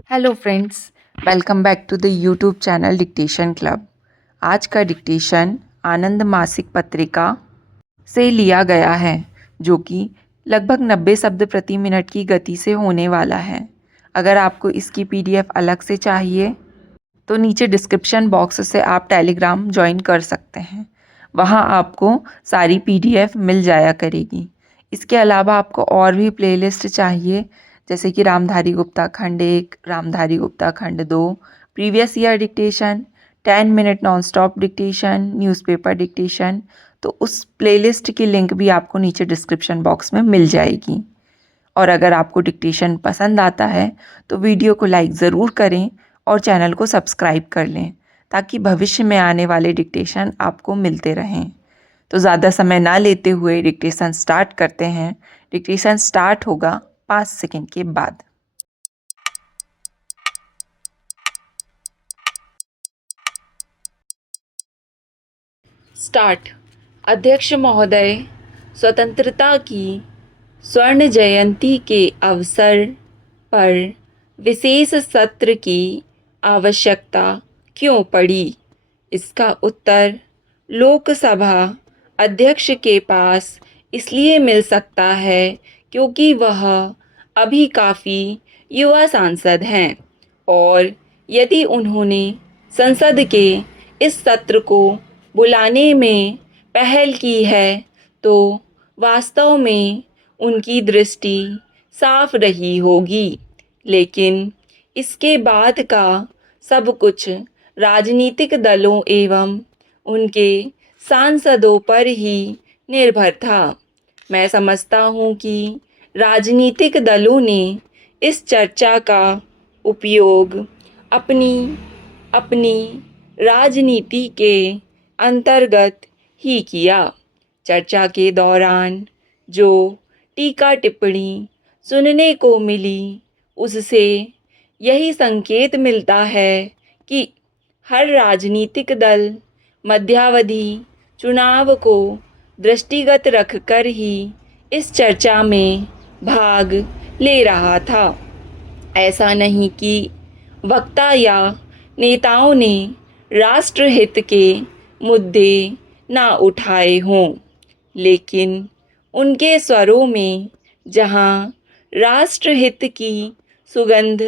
Hello friends, welcome back to the YouTube channel dictation club. आज का dictation आनंद मासिक पत्रिका से लिया गया है, जो कि लगभग 90 शब्द प्रति मिनट की गति से होने वाला है। अगर आपको इसकी पीडीएफ अलग से चाहिए तो नीचे डिस्क्रिप्शन बॉक्स से आप टेलीग्राम ज्वाइन कर सकते हैं। वहाँ आपको सारी पीडीएफ मिल जाया करेगी। इसके अलावा आपको और भी प्लेलिस्ट चाहिए, जैसे कि रामधारी गुप्ता खंड 1, रामधारी गुप्ता खंड 2, previous year dictation, 10 minute non stop dictation, newspaper dictation, तो उस प्लेलिस्ट की लिंक भी आपको नीचे डिस्क्रिप्शन बॉक्स में मिल जाएगी। और अगर आपको डिक्टेशन पसंद आता है तो वीडियो को लाइक ज़रूर करें और चैनल को सब्सक्राइब कर लें, ताकि भविष्य में आने वाले डिक्टेशन आपको मिलते रहें। तो ज़्यादा समय ना लेते हुए डिक्टेशन स्टार्ट करते हैं। डिक्टेशन स्टार्ट होगा 5 सेकंड के बाद। स्टार्ट। अध्यक्ष महोदय, स्वतंत्रता की स्वर्ण जयंती के अवसर पर विशेष सत्र की आवश्यकता क्यों पड़ी? इसका उत्तर लोकसभा अध्यक्ष के पास इसलिए मिल सकता है क्योंकि वह अभी काफ़ी युवा सांसद हैं और यदि उन्होंने संसद के इस सत्र को बुलाने में पहल की है तो वास्तव में उनकी दृष्टि साफ रही होगी। लेकिन इसके बाद का सब कुछ राजनीतिक दलों एवं उनके सांसदों पर ही निर्भर था। मैं समझता हूँ कि राजनीतिक दलों ने इस चर्चा का उपयोग अपनी अपनी राजनीति के अंतर्गत ही किया। चर्चा के दौरान जो टीका टिप्पणी सुनने को मिली, उससे यही संकेत मिलता है कि हर राजनीतिक दल मध्यावधि चुनाव को दृष्टिगत रखकर ही इस चर्चा में भाग ले रहा था। ऐसा नहीं कि वक्ता या नेताओं ने राष्ट्रहित के मुद्दे ना उठाए हों, लेकिन उनके स्वरों में जहाँ राष्ट्रहित की सुगंध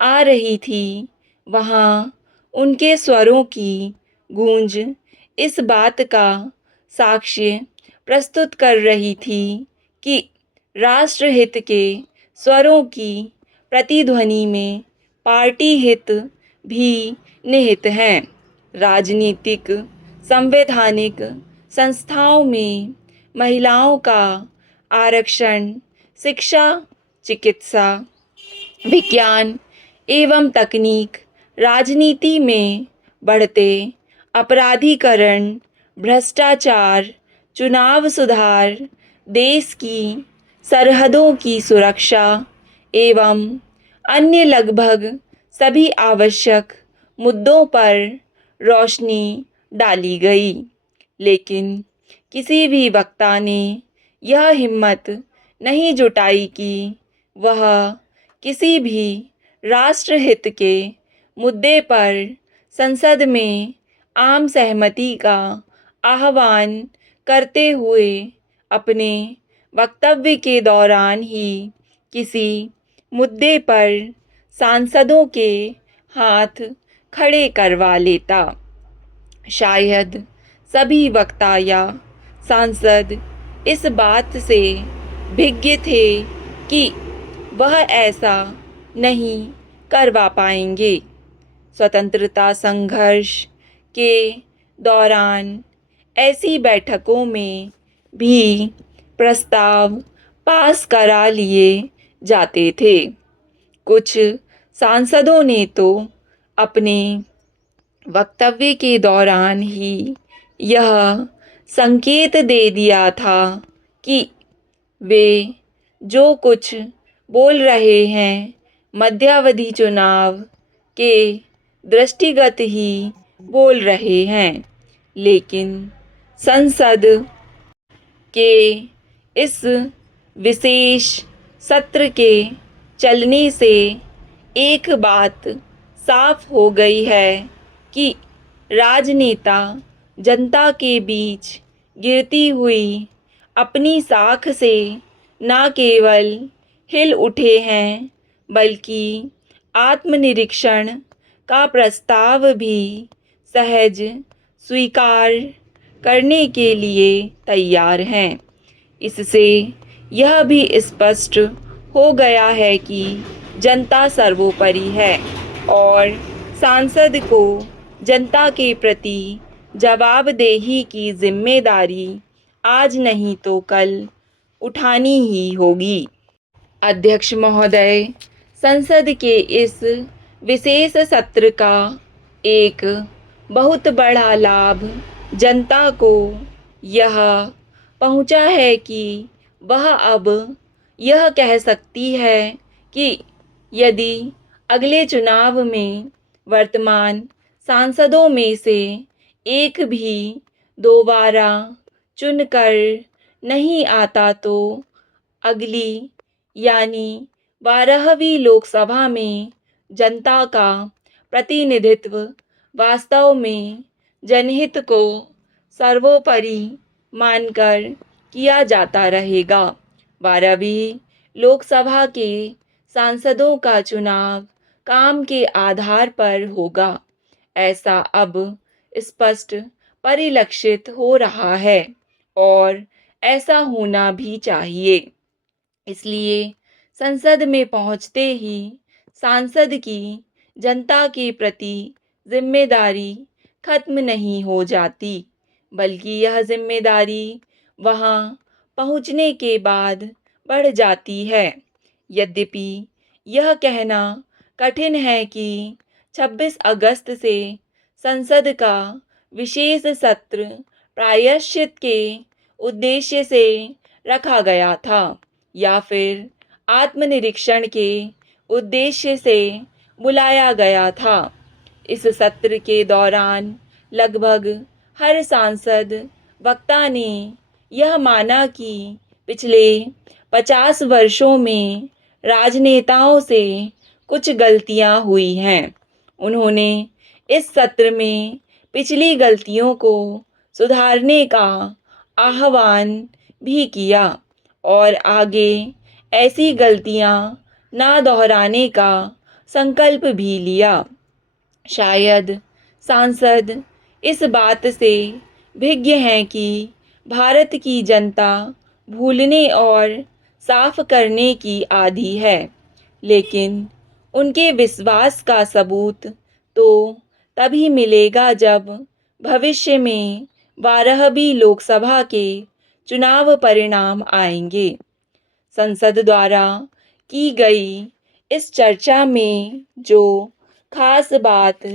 आ रही थी, वहाँ उनके स्वरों की गूंज इस बात का साक्ष्य प्रस्तुत कर रही थी कि राष्ट्रहित के स्वरों की प्रतिध्वनि में पार्टी हित भी निहित हैं। राजनीतिक संवैधानिक संस्थाओं में महिलाओं का आरक्षण, शिक्षा, चिकित्सा, विज्ञान एवं तकनीक, राजनीति में बढ़ते अपराधीकरण, भ्रष्टाचार, चुनाव सुधार, देश की सरहदों की सुरक्षा एवं अन्य लगभग सभी आवश्यक मुद्दों पर रोशनी डाली गई। लेकिन किसी भी वक्ता ने यह हिम्मत नहीं जुटाई कि वह किसी भी राष्ट्रहित के मुद्दे पर संसद में आम सहमति का आह्वान करते हुए अपने वक्तव्य के दौरान ही किसी मुद्दे पर सांसदों के हाथ खड़े करवा लेता। शायद सभी वक्ता या सांसद इस बात से भिज्ञ थे कि वह ऐसा नहीं करवा पाएंगे। स्वतंत्रता संघर्ष के दौरान ऐसी बैठकों में भी प्रस्ताव पास करा लिए जाते थे। कुछ सांसदों ने तो अपने वक्तव्य के दौरान ही यह संकेत दे दिया था कि वे जो कुछ बोल रहे हैं मध्यावधि चुनाव के दृष्टिगत ही बोल रहे हैं। लेकिन संसद के इस विशेष सत्र के चलने से एक बात साफ हो गई है कि राजनेता जनता के बीच गिरती हुई अपनी साख से न केवल हिल उठे हैं, बल्कि आत्मनिरीक्षण का प्रस्ताव भी सहज स्वीकार करने के लिए तैयार हैं। इससे यह भी स्पष्ट हो गया है कि जनता सर्वोपरि है और सांसद को जनता के प्रति जवाबदेही की जिम्मेदारी आज नहीं तो कल उठानी ही होगी। अध्यक्ष महोदय, संसद के इस विशेष सत्र का एक बहुत बड़ा लाभ जनता को यह पहुंचा है कि वह अब यह कह सकती है कि यदि अगले चुनाव में वर्तमान सांसदों में से एक भी दोबारा चुनकर नहीं आता तो अगली यानी 12वीं लोकसभा में जनता का प्रतिनिधित्व वास्तव में जनहित को सर्वोपरि मानकर किया जाता रहेगा। 12वीं लोकसभा के सांसदों का चुनाव काम के आधार पर होगा, ऐसा अब स्पष्ट परिलक्षित हो रहा है और ऐसा होना भी चाहिए। इसलिए संसद में पहुंचते ही सांसद की जनता के प्रति जिम्मेदारी खत्म नहीं हो जाती, बल्कि यह जिम्मेदारी वहां पहुंचने के बाद बढ़ जाती है। यद्यपि यह कहना कठिन है कि 26 अगस्त से संसद का विशेष सत्र प्रायश्चित के उद्देश्य से रखा गया था या फिर आत्मनिरीक्षण के उद्देश्य से बुलाया गया था। इस सत्र के दौरान लगभग हर सांसद वक्ता ने यह माना कि पिछले 50 वर्षों में राजनेताओं से कुछ गलतियां हुई हैं। उन्होंने इस सत्र में पिछली गलतियों को सुधारने का आह्वान भी किया और आगे ऐसी गलतियां ना दोहराने का संकल्प भी लिया। शायद सांसद इस बात से भिज्ञ हैं कि भारत की जनता भूलने और साफ करने की आदी है, लेकिन उनके विश्वास का सबूत तो तभी मिलेगा जब भविष्य में 12वीं लोकसभा के चुनाव परिणाम आएंगे। संसद द्वारा की गई इस चर्चा में जो खास बात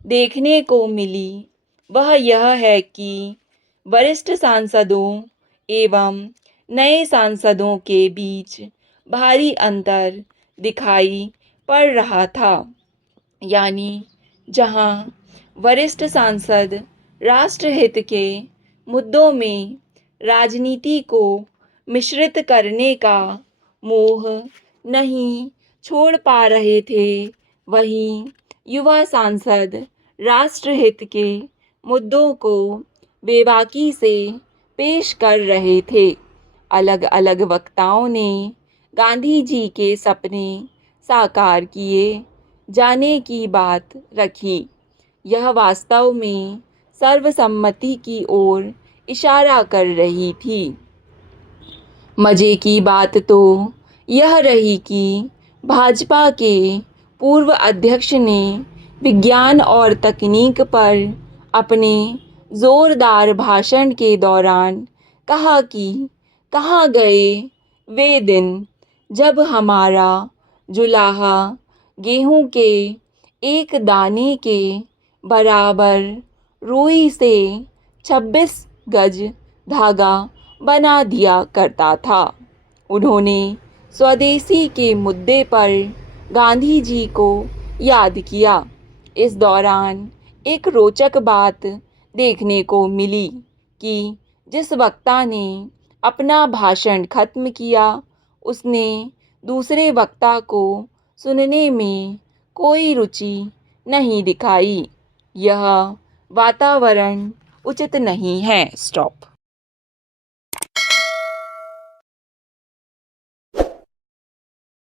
देखने को मिली वह यह है कि वरिष्ठ सांसदों एवं नए सांसदों के बीच भारी अंतर दिखाई पड़ रहा था। यानी जहां वरिष्ठ सांसद राष्ट्रहित के मुद्दों में राजनीति को मिश्रित करने का मोह नहीं छोड़ पा रहे थे, वहीं युवा सांसद राष्ट्रहित के मुद्दों को बेबाकी से पेश कर रहे थे। अलग अलग वक्ताओं ने गांधी जी के सपने साकार किए जाने की बात रखी। यह वास्तव में सर्वसम्मति की ओर इशारा कर रही थी। मजे की बात तो यह रही कि भाजपा के पूर्व अध्यक्ष ने विज्ञान और तकनीक पर अपने जोरदार भाषण के दौरान कहा कि कहाँ गए वे दिन जब हमारा जुलाहा गेहूं के एक दाने के बराबर रुई से 26 गज धागा बना दिया करता था। उन्होंने स्वदेशी के मुद्दे पर गांधी जी को याद किया। इस दौरान एक रोचक बात देखने को मिली कि जिस वक्ता ने अपना भाषण खत्म किया उसने दूसरे वक्ता को सुनने में कोई रुचि नहीं दिखाई। यह वातावरण उचित नहीं है। स्टॉप।